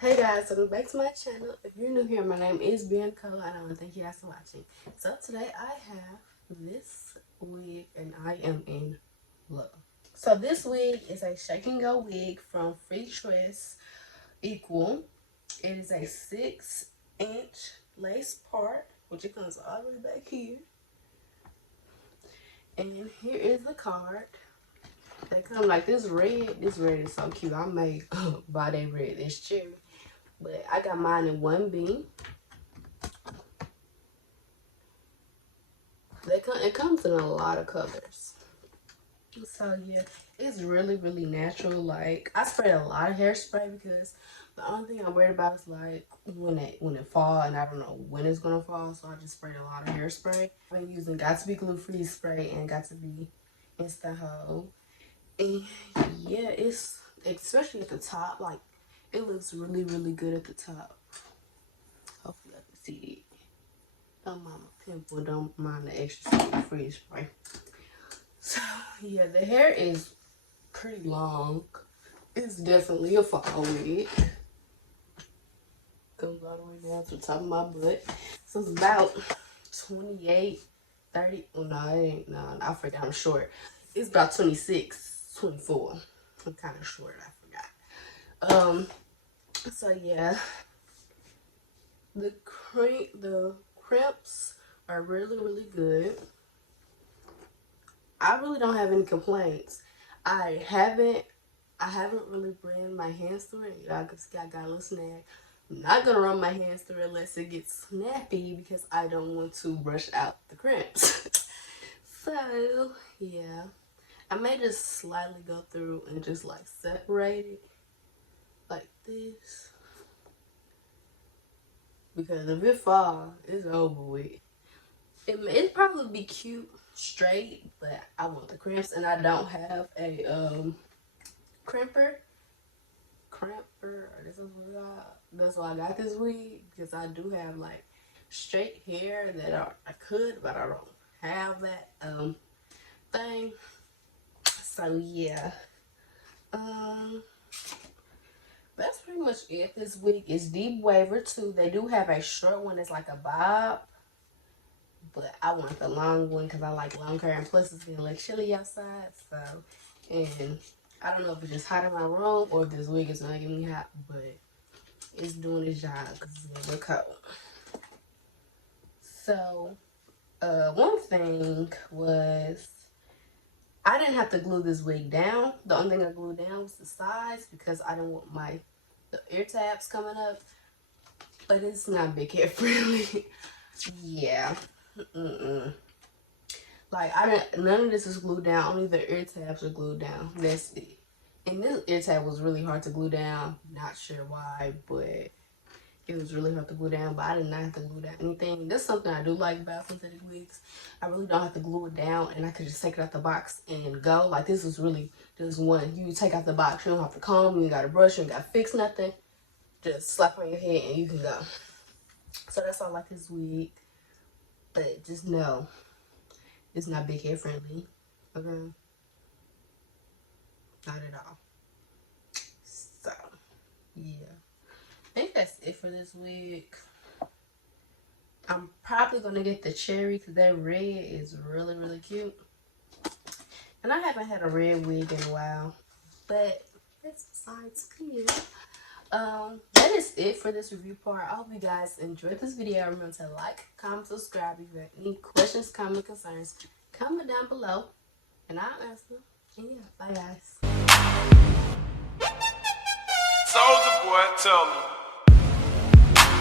Hey guys, welcome back to my channel. If you're new here, my name is Bianca and I want to thank you guys for watching. So today I have this wig and I am in love. So this wig is a shake and go wig from Freetress Equal. It is a 6-inch lace part, which it comes all the way back here. And here is the card. They come like this red. This red is so cute. I may buy that red. It's cherry. But I got mine in 1B. It comes in a lot of colors. So yeah, it's really, really natural. Like, I spray a lot of hairspray because the only thing I'm worried about is like when it fall, and I don't know when it's gonna fall. So I just sprayed a lot of hairspray. I've been using Got to Be Glue Free spray and Got to Be Instant Hold. And yeah, it's especially at the top, like it looks really, really good at the top. Hopefully I can see it. Don't mind my pimple, don't mind the extra freeze spray. So yeah, the hair is pretty long. It's definitely a fall wig. Goes all the way down to the top of my butt. So it's about 28, 30. Oh no, it ain't. No, I forgot I'm short. It's about 26, 24. I'm kind of short, I forgot. So yeah, the crimps are really, really good. I really don't have any complaints. I haven't really ran my hands through it. Y'all can see I got a little snag. I'm not gonna run my hands through it unless it gets snappy because I don't want to brush out the crimps. So yeah, I may just slightly go through and just like separate it like this, because if it fall, it's over with. It'd probably be cute straight, but I want the crimps, and I don't have a crimper. That's why I got this wig, because I do have like straight hair that I could, but I don't have that thing. So yeah, that's pretty much it. This wig is Deep WAVER too. They do have a short one that's like a bob, but I want the long one because I like long hair, and plus it's getting like chilly outside. So, and I don't know if it's just hot in my room or if this wig is making me hot, but it's doing its job because it's a little cold. So, one thing was I didn't have to glue this wig down. The only thing I glued down was the sides because I didn't want the ear tabs coming up. But it's not big head friendly. Yeah. Like none of this is glued down. Only the ear tabs are glued down. That's it. And this ear tab was really hard to glue down. Not sure why, but it was really hard to glue down. But I did not have to glue down anything. That's something I do like about synthetic wigs. I really don't have to glue it down, and I could just take it out the box and go. Like, this is really just one. You take out the box, you don't have to comb, you ain't got to brush, you ain't got to fix nothing. Just slap on your head and you can go. So that's why I like this wig. But just know, it's not big hair friendly. Okay? Not at all. So, yeah. I think that's it for this wig. I'm probably going to get the cherry because that red is really, really cute. And I haven't had a red wig in a while. But that's besides cute. That is it for this review part. I hope you guys enjoyed this video. Remember to like, comment, subscribe. If you have any questions, comments, concerns, comment down below and I'll answer them. And yeah, bye guys. Soldier boy, tell me.